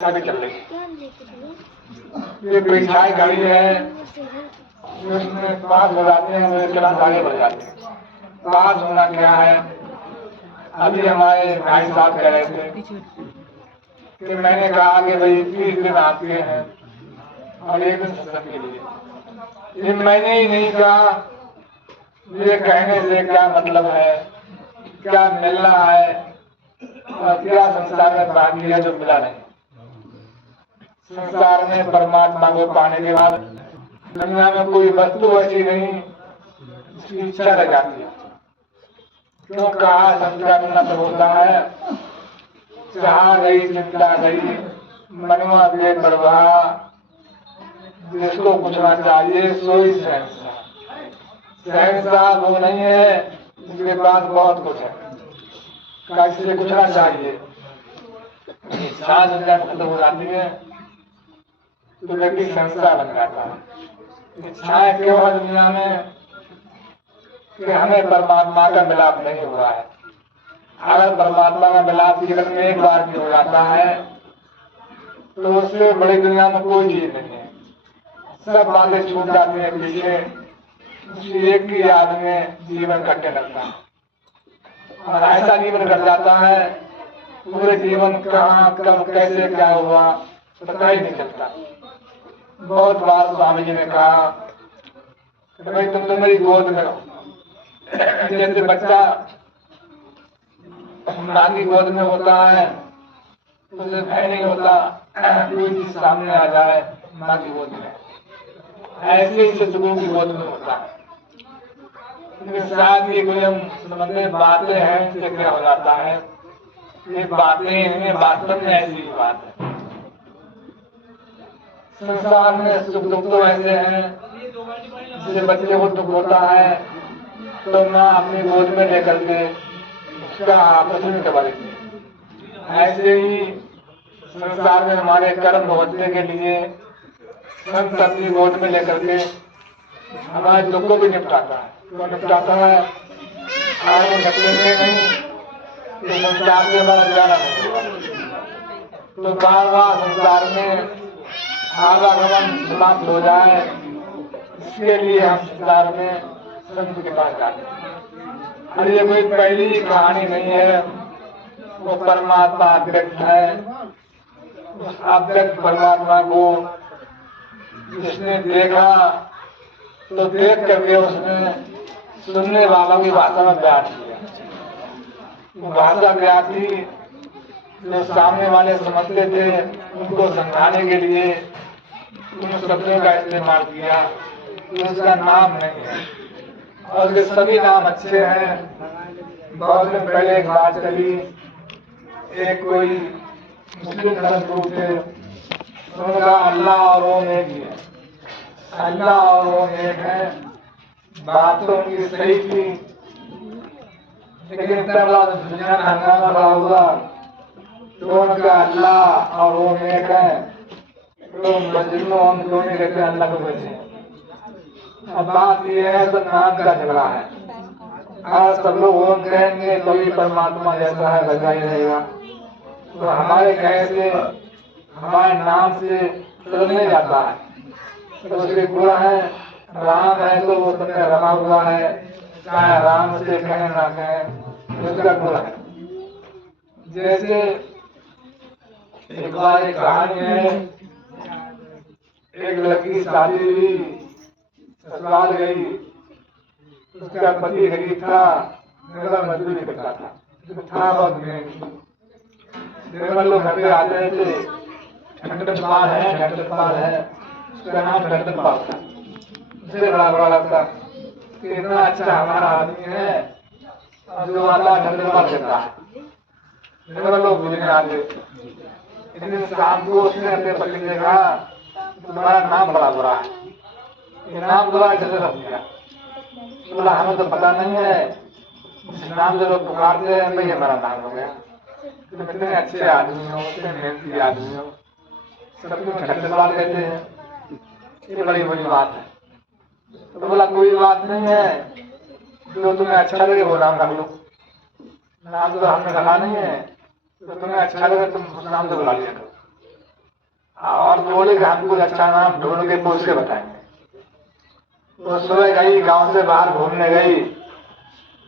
आगे चल रही ये परीक्षाएं गाड़ी है उसमें पास हो जाते हैं, मेरे क्लास आगे बढ़ जाते हैं। पास होना क्या है। अभी हमारे भाई साहब कह रहे थे कि मैंने कहा कि भाई 30 दिन आते हैं और एक दिन सत्संग के लिए। ये मैंने ही नहीं कहा, ये कहने से क्या मतलब है, क्या मिलना है और क्या संसार में बाकी है जो मिला नहीं। संसार में परमात्मा को पाने के बाद दुनिया में कोई वस्तु ऐसी नहीं जिसकी इच्छा रह जाती है। क्यों कहा संसार में तो होता है, चाह गई चिंता गई मनवा के प्रवाह, जिसको पूछना चाहिए सोई शहंशाह। शहंशाह वो नहीं है जिसके पास बहुत कुछ है, कैसे पूछना चाहिए। इच्छा दुनिया में खत्म हो जाती है तो व्यक्ति संसार बन जाता है। इच्छाएं क्यों है दुनिया में कि हमें परमात्मा का मिलाप नहीं हुआ है। अगर परमात्मा का मिलाप जीवन में एक बार भी हो जाता है तो उससे बड़ी दुनिया में कोई चीज नहीं है। सब बातें छूट जाती हैं पीछे, उसी एक की याद में जीवन कटने लगता है। और ऐसा जीवन कट जाता है पूरे जीवन कहाँ कब कैसे क्या हुआ पता ही नहीं चलता। बहुत बार स्वामी जी ने कहा कि भाई तुम तो मेरी गोद में हो। जैसे बच्चा माँ की गोद में होता है उसे भय नहीं होता कोई चीज सामने आ जाए माँ की गोद में, ऐसे ही सदगुरु की गोद में होता है। शायद ये कोई हम समझते बातें हैं इससे क्या हो जाता है, ये बातें इनमें वास्तव में ऐसी ही बात है। संसार में सुख दुख तो ऐसे हैं, जैसे बच्चे को दुख होता है तो माँ अपनी गोद में लेकर के उसका आपस में करवा देती है। ऐसे ही संसार में हमारे कर्म भुगतने के लिए संत अपनी गोद में लेकर के हमारे दुख को भी निपटाता है। तो निपटाता है और वो निपटेंगे नहीं तो संसार से हमारा जाना नहीं होगा। तो बार बार संसार में आवागमन समाप्त हो जाए इसके लिए हम संसार में संत के पास जाते हैं। और ये कोई पहली कहानी नहीं है, वो परमात्मा अव्यक्त है। उस अव्यक्त परमात्मा को जिसने देखा तो देख करके उसने सुनने वालों की भाषा में बयान किया। भाषा क्या थी, जो सामने वाले समझते थे उनको समझाने के लिए उन शब्दों का इस्तेमाल किया। तो उसका नाम नहीं है और ये सभी नाम अच्छे हैं। बहुत दिन पहले एक बात चली, एक कोई मुस्लिम धर्मगुरु थे, उनका अल्लाह और ओम एक ही है। अल्लाह और ओम एक है, बात तो उनकी सही थी, लेकिन इतना बड़ा दुनिया में हंगामा बड़ा हुआ तो उनका अल्लाह और ओम एक है तो मजनू हम क्यों नहीं कहते अल्लाह को कहते। अब बात यह है तो नाम का झगड़ा है। आज सब लोग ओम कहेंगे तो भी परमात्मा जैसा है लगा ही रहेगा। तो हमारे कहे से हमारे नाम से तो नहीं जाता है। तो उसके गुण है, राम है तो वो सबने रमा हुआ है, चाहे राम से कहें ना कहें उसका गुण है। जैसे एक बार एक कहानी है, एक लड़की शादी हुई, ससुराल गई, उसका पति गरीब था, निर्बल मजदूरी करता था, बहुत निर्बल लोग घर पे आते रहते, ठंडपाल है, उसका नाम ठंडपाल था। उसे बड़ा लगता कि इतना अच्छा हमारा आदमी है जो आता ठंडपाल देता है। निर्बल लोग भूलने आते। एक दिन शाम को उसने अपने पति से कहा तुम्हारा नाम बड़ा बुरा है, ये नाम बुरा कैसे रख दिया। बोला हमें तो पता नहीं है, जिस नाम से लोग पुकारते हैं वही हमारा नाम हो गया। तुम इतने अच्छे आदमी हो, इतने मेहनती आदमी हो, सब तुम ठंडपाल कहते हैं, ये बड़ी बड़ी बात है। तो बोला कोई बात नहीं है, जो तुम्हें अच्छा लगे वो नाम रख लो। नाम तो हमने रखा नहीं है, तो तुम्हें अच्छा लगे तुम उस नाम से बुला लिया करो। और बोले कि हम कुछ अच्छा नाम ढूंढ के पूछ के बताएंगे। वो सुबह गई, गांव से बाहर घूमने गई,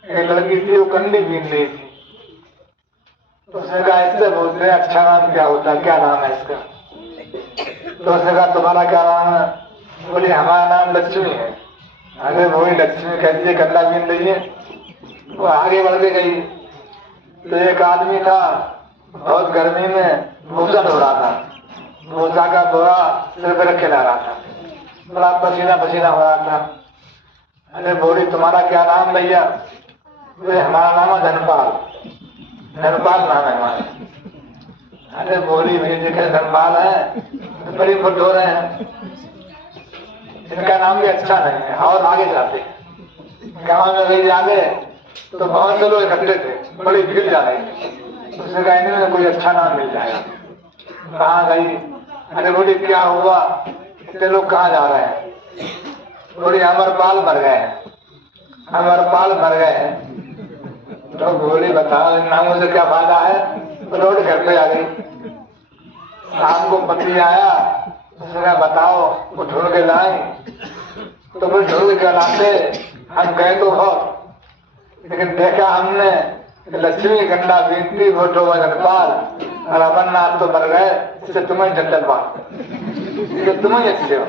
एक लड़की थी, वो कंडी बीन रही थी। तो उसने कहा इससे बोलते हैं अच्छा नाम क्या होता है, क्या नाम है इसका? तो उसने कहा तुम्हारा क्या नाम है? बोली हमारा नाम लक्ष्मी है। अरे वही लक्ष्मी कैसी कंडा बीन रही है? वो आगे बढ़ के गई तो एक आदमी था, बहुत गर्मी में भूसा ढो रहा था, भूसा का बोरा सिर पर रखे ला रहा था, बड़ा पसीना पसीना हो रहा था। अरे बोली तुम्हारा क्या नाम भैया? बोले हमारा नाम है धनपाल, धनपाल नाम है हमारा। अरे बोली भैया देखे धनपाल है, बड़ी फुट हो रहे हैं, इनका नाम भी अच्छा नहीं है। और आगे जाते गाँव में गई, आगे तो बहुत से लोग इकट्ठे थे, बड़ी भीड़ जा रही थी। उसने कहा इनमें कोई अच्छा नाम मिल जाएगा। कहाँ गई? अरे बोली क्या हुआ, इतने लोग कहाँ जा रहे हैं? बोली अमरपाल मर गए हैं, अमरपाल मर गए हैं। तो बोली बताओ इन नामों से क्या फायदा है? रोड घर पे आ गई। शाम को पति आया, उसने कहा बताओ, वो ढूंढ के लाए। तो फिर ढूंढ के लाते, हम गए तो बहुत, लेकिन देखा हमने लक्ष्मी गंडा बीनती भोटो धनपाल और अमरनाथ तो मर गए, इससे तुम्हें जंगल बात, इससे तुम्हें अच्छे हो।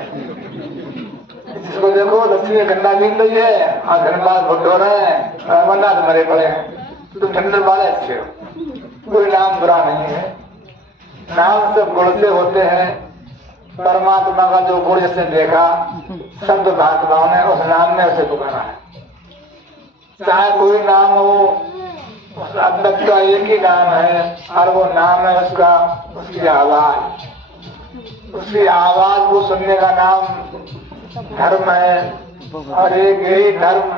इसको देखो लक्ष्मी गंडा बीन रही है और धनपाल भोटो रहे हैं और अमरनाथ मरे पड़े हैं, तुम जंगल वाले अच्छे हो। कोई नाम बुरा नहीं है, नाम सब गुण से होते हैं। परमात्मा का जो गुण जिसने देखा, संत महात्माओं ने उस नाम में उसे पुकारा है। चाहे कोई नाम हो, उस अद्भुत का एक ही नाम है और वो नाम है उसका, उसकी आवाज, उसकी आवाज को सुनने का नाम धर्म है। और एक यही धर्म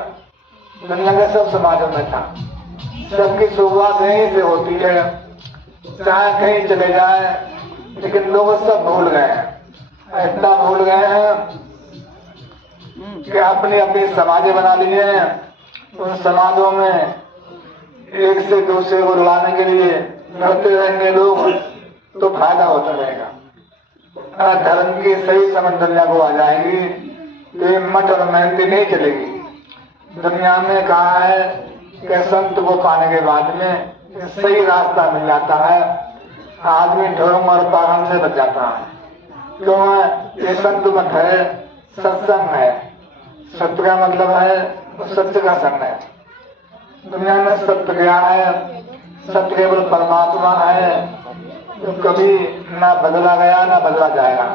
दुनिया के सब समाजों में था, सबकी शुरुआत यहीं से होती है। चाहे कहीं चले जाए, लेकिन लोग सब भूल गए हैं, इतना भूल गए हैं कि अपनी अपनी समाजें बना ली हैं। उन समाजों में एक से दूसरे को लड़ाने के लिए लड़ते रहेंगे लोग, तो फायदा होता रहेगा। अगर धर्म की सही समझ दुनिया को आ जाएगी तो ये मठ और मेहनती नहीं चलेगी। दुनिया में कहा है कि संत को पाने के बाद में सही रास्ता मिल जाता है, आदमी ढोंग और पागल से बच जाता है। क्यों है? ये संत मत है, सत्संग है। सत्य का मतलब है सत्य का संग है। दुनिया में सत्य क्या है? सत्य केवल परमात्मा है, जो कभी ना बदला गया ना बदला जाएगा।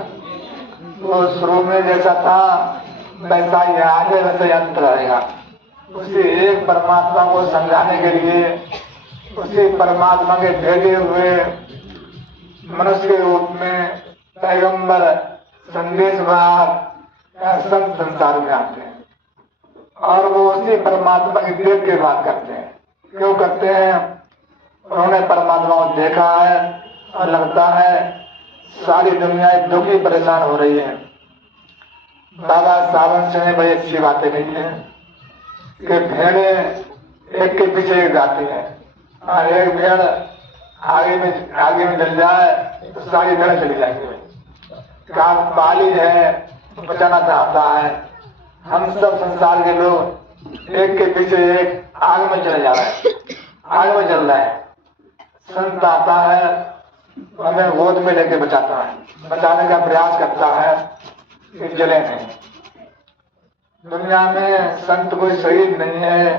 वो शुरू में जैसा था वैसा ही आगे वैसे अंत रहेगा। उसी एक परमात्मा को समझाने के लिए उसी परमात्मा के भेजे हुए मनुष्य के रूप में पैगंबर संदेशवाहक संत संसार में आते हैं और वो उसी परमात्मा की देख के बात करते हैं। क्यों करते हैं? उन्होंने परमात्मा को देखा है और लगता है सारी दुनिया दुखी परेशान हो रही है। बाबा सावन से बड़ी अच्छी बातें नहीं है कि भेड़े एक के पीछे एक जाती है और एक भेड़ आगे में चल जाए तो सारी भेड़ें चली जाएंगी। काल पाली है, बचाना चाहता है। हम सब संसार के लोग एक के पीछे एक आग में चले जा रहे हैं, आग में चल रहे हैं। संत आता है, हमें गोद में लेके बचाता है, बचाने का प्रयास करता है कि जले नहीं। दुनिया में संत कोई शहीद नहीं है।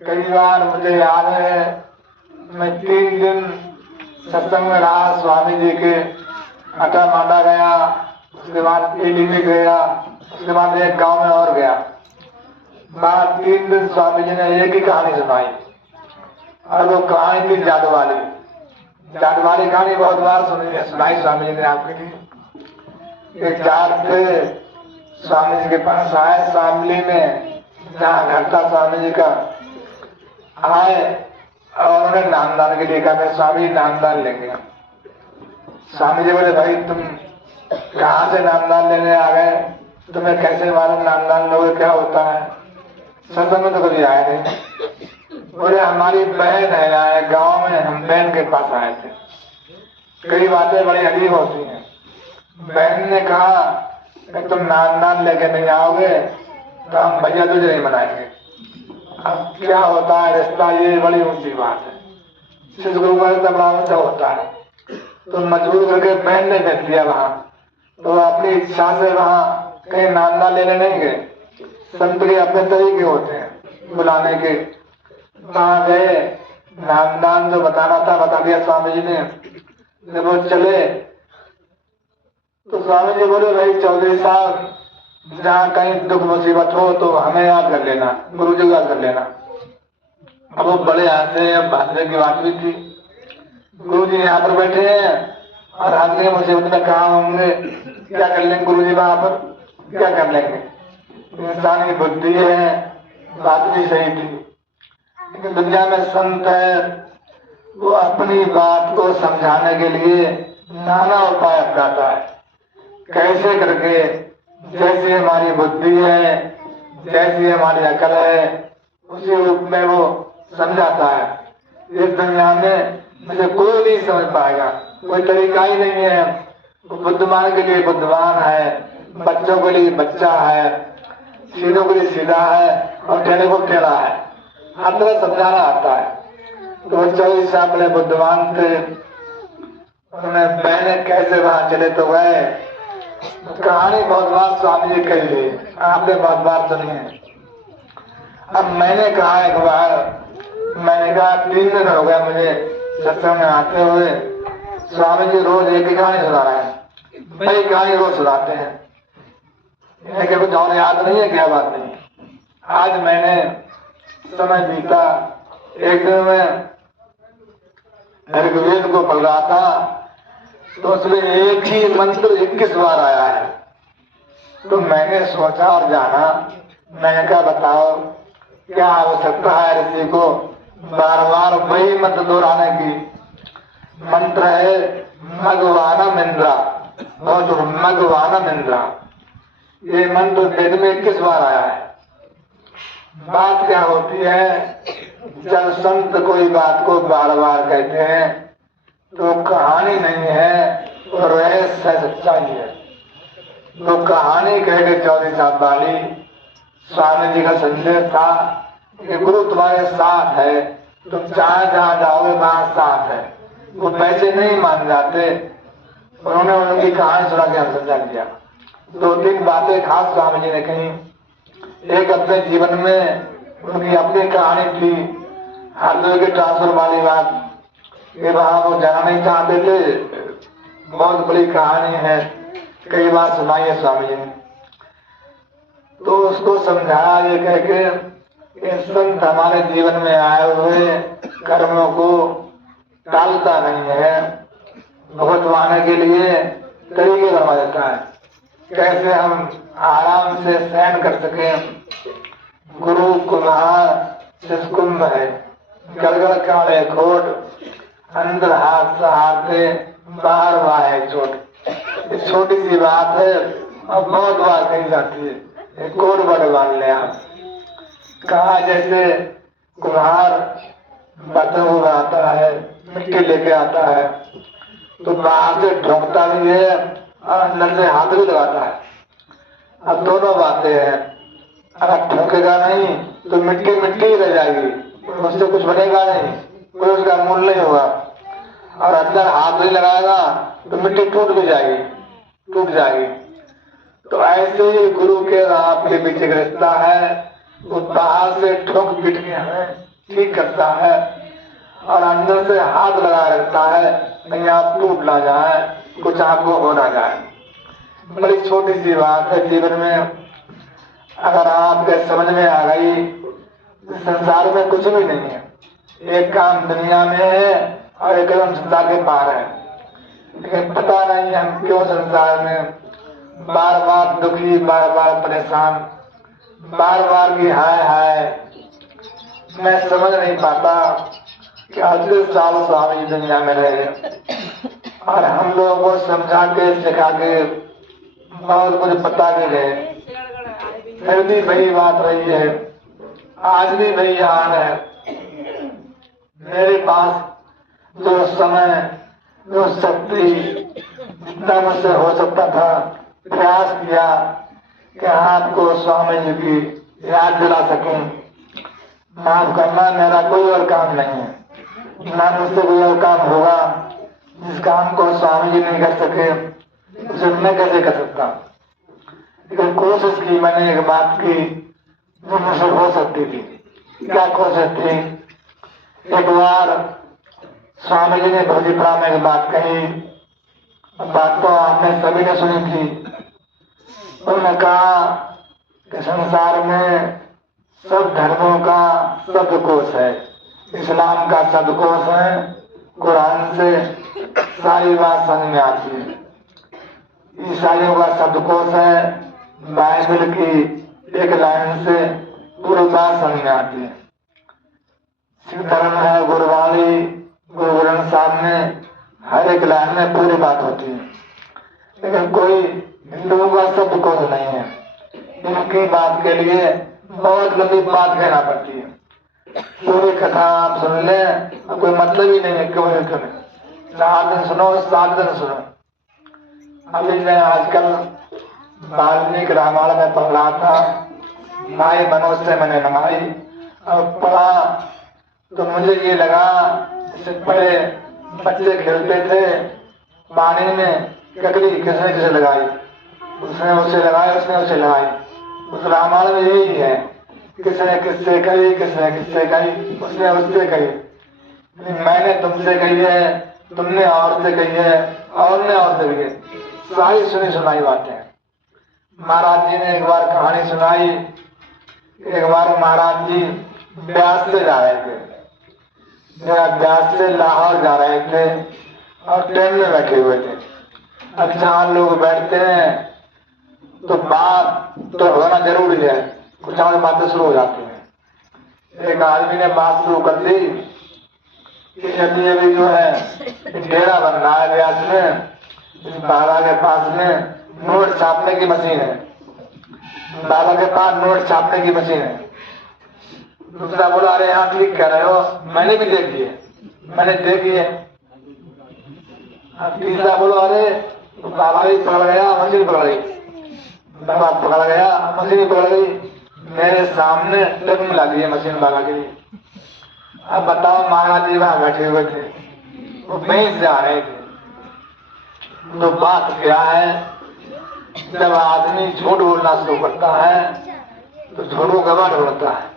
कई बार मुझे याद है, मैं 3 दिन सत्संग में रहा, स्वामी जी के अटा मांडा गया, उसके बाद पीलीभीत गया, उसके बाद एक गांव में और गया। बाद 3 दिन स्वामी जी ने एक ही कहानी सुनाई और वो कहानी थी जादू वाली। जादू वाली कहानी बहुत बार सुनाई स्वामी जी ने आपके लिए। एक चार थे, स्वामी जी के पास आए शामली में, जहाँ घर था स्वामी जी का, आए और उन्हें नामदान के लिए कहा स्वामी जी नामदान लेंगे। स्वामी जी बोले भाई तुम कहाँ से नामदान लेने आ गए, तुम्हें कैसे मालूम नामदान लोगे क्या होता है? सत्संग में तो कभी आए नहीं। बोले हमारी बहन है यहाँ गांव में, हम बहन के पास आए थे। कई बातें बड़ी अजीब होती हैं। बहन ने कहा कि तुम नान लेके नहीं आओगे तो हम भैया दूज नहीं मनाएंगे। अब क्या होता है रिश्ता, ये बड़ी ऊंची बात है। शिशु का रिश्ता बड़ा ऊंचा होता है। तो मजबूर करके बहन ने भेज दिया वहां। तो अपनी इच्छा से वहां कहीं नान लेने नहीं गए। संत के अपने तरीके होते हैं बुलाने के। वहां गए, नाम जो बताना था बता दिया स्वामी जी ने। जब वो चले तो स्वामी जी बोले, भाई चौधरी साहब, जहाँ कहीं दुख मुसीबत हो तो हमें याद कर लेना, गुरु जी याद कर लेना। अब वो बड़े हंसे, अब हंसने की बात भी थी। गुरु जी यहाँ पर बैठे हैं और हंसने मुसीबत में कहा होंगे, क्या कर लेंगे गुरु जी वहां पर, क्या कर लेंगे। इंसान की बुद्धि है, बात भी सही थी। लेकिन दुनिया में संत है, वो अपनी बात को समझाने के लिए नाना उपाय अपनाता है। कैसे करके, जैसी हमारी बुद्धि है, जैसी हमारी अकल है, उसी रूप में वो समझाता है। इस दुनिया में मुझे कोई नहीं समझ पाएगा, कोई तरीका ही नहीं है। बुद्धिमान के लिए बुद्धिमान है, बच्चों के लिए बच्चा है, सीधों के लिए सीधा है और टेढ़े को टेढ़ा है। हर तरह समझाना आता है। तो 24 साल पहले बुद्धिमान थे, उन्होंने बहने कैसे वहां चले तो गए। कहानी बहुत बार स्वामी जी कही है, आपने बहुत बार सुनी है। अब मैंने कहा एक बार, मैंने कहा 3 दिन हो गया मुझे सत्संग में आते हुए, स्वामी जी रोज एक ही कहानी सुना रहे हैं, वही कहानी रोज सुनाते हैं। इन्हें कुछ और याद नहीं है, क्या बात नहीं। आज मैंने समय बीता, एक दिन मैं ऋग्वेद को पढ़ रहा था तो उसमें एक ही मंत्र 21 बार आया है। तो मैंने सोचा और जाना, मैंने कहा बताओ क्या आवश्यकता है ऋषि को बार बार वही मंत्र दोहराने की। मंत्र है मगवानम इंद्रा, और मगवानम इंद्रा, ये मंत्र वेद में 21 बार आया है। बात क्या होती है, जब संत कोई बात को बार बार कहते हैं तो कहानी नहीं है, वो रहस्य सच्चाई है। तो कहानी कह के 24 साल वाली स्वामी जी का संदेश था कि गुरु तुम्हारे साथ है, तुम जहाँ जहाँ जाओगे वहां साथ है। वो पैसे नहीं मान जाते, उन्होंने उनकी कहानी सुना के हम समझा दिया। 2-3 बातें खास स्वामी जी ने कही। एक अपने जीवन में उनकी अपनी कहानी थी, हरदोई के ट्रांसफर वाली बात, कि वहां वो जाना नहीं चाहते थे। बहुत बड़ी कहानी है, कई बार सुनाई है स्वामी जी ने। तो उसको समझाया ये कह के, संत हमारे जीवन में आए हुए कर्मों को टालता नहीं है, भुगतवाने के लिए तरीके बना देता है। कैसे हम आराम से सहन कर सके। गुरु कुम्हार शिष्कुंभ है, गड़गड़ काले खोट, अंदर हाथ सहारते बाहर वाहे चोट। एक छोटी सी बात है और बहुत बार कही जाती है, एक कोट बड़े मान ले आप। कहा जैसे कुम्हार बर्तन को बनाता है, मिट्टी लेके आता है तो बाहर से ठोकता भी है और अंदर से हाथ भी लगाता है। अब दोनों बातें हैं, अगर ठोकेगा नहीं तो मिट्टी मिट्टी ही रह जाएगी, उससे कुछ बनेगा नहीं, कोई उसका मूल्य नहीं होगा। और अंदर हाथ नहीं लगाएगा तो मिट्टी टूट भी जाएगी, टूट जाएगी। तो ऐसे ही गुरु के आपके बीच एक रिश्ता है, वो बाहर से ठोक पीट के हमें ठीक करता है और अंदर से हाथ लगा रखता है, कहीं आप टूट ना जाए, कुछ आपको हो ना जाए। बड़ी छोटी सी बात है जीवन में, अगर आपके समझ में आ गई, संसार में कुछ भी नहीं है। एक काम दुनिया में है और एक कदम संसार के पार है। लेकिन पता नहीं हम क्यों संसार में बार बार दुखी, बार बार परेशान, बार बार की हाय हाय। मैं समझ नहीं पाता कि 80 साल स्वामी दुनिया में रहे और हम लोगों को समझा के सिखा के बहुत कुछ बता के गए, फिर भी वही बात रही है, आज भी वही हाल है। मेरे पास जो समय, जो शक्ति, जितना मुझसे हो सकता था प्रयास किया कि आपको स्वामी जी की याद दिला सकूं। माफ करना, मेरा कोई और काम नहीं है, ना मुझसे कोई और काम होगा। जिस काम को स्वामी जी नहीं कर सके उसे मैं कैसे कर सकता। लेकिन कोशिश की मैंने एक बात की जो मुझसे हो सकती थी। क्या कोशिश थी? एक बार स्वामी जी ने भोजीपुरा में एक बात कही, बात तो आपने सभी ने सुनी थी। उन्होंने कहा कि संसार में सब धर्मों का शब्दकोश है, इस्लाम का शब्दकोश है, कुरान से सारी बात समझ में आती है। ईसाइयों का शब्दकोश है, बाइबल की एक लाइन से पूरी बात समझ में आती है। सिख धर्म है, गुरबाणी, गुरु ग्रंथ साहब में हर एक लाइन में पूरी बात होती है। लेकिन कोई हिंदुओं का शब्दकोश नहीं है। इनकी बात के लिए बहुत लंबी बात कहना पड़ती है। पूरी कथा आप सुन ले, कोई मतलब ही नहीं है। क्यों 4 दिन सुनो, 7 दिन सुनो। अभी मैं आजकल वाल्मीकि रामायण में पढ़ रहा था, भाई मनोज से मैंने मंगाई और पढ़ा तो मुझे ये लगा इससे पहले बच्चे खेलते थे पानी में, ककड़ी किसने किसे लगाई, उसने उसे लगाई, उसने उसे लगाई। उस रामायण में यही है, किसने किससे कही, किसने किससे कही, उसने उससे कही। मैंने तुमसे कही है, तुमने और से कही है, और ने और से कही है। सारी सुनी सुनाई बातें। महाराज जी ने एक बार कहानी सुनाई। एक बार महाराज जी ब्यास से जा रहे थे, ब्यास से लाहौर जा रहे थे और ट्रेन में बैठे हुए थे। अब जहाँ लोग बैठते हैं तो बात तो होना जरूरी है, कुछ और बातें शुरू हो जाती हैं। एक आदमी ने बात शुरू कर दी कि अभी जो है डेरा बन रहा है ब्यास में, इस बाबा के पास में नोट छापने की मशीन है, बाबा के पास नोट छापने की मशीन है। दूसरा बोला, अरे हाँ ठीक कह रहे हो, मैंने भी देखी है, मैंने देखी है। अब तीसरा बोलो, अरे बाबा भी पकड़ गया, मशीन पकड़ गई, बाबा पकड़ गया, मशीन पकड़ गई, मेरे सामने टक मिला दी है मशीन बाबा के लिए। अब बताओ, महाराज जी वहां बैठे हुए थे, वो वहीं से आ रहे थे। तो बात क्या है, जब आदमी झूठ बोलना शुरू करता है तो झूठ को गवाह ढूंढता है।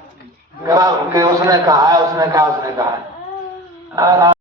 गवाह के उसने कहा है, उसने कहा, उसने कहा है।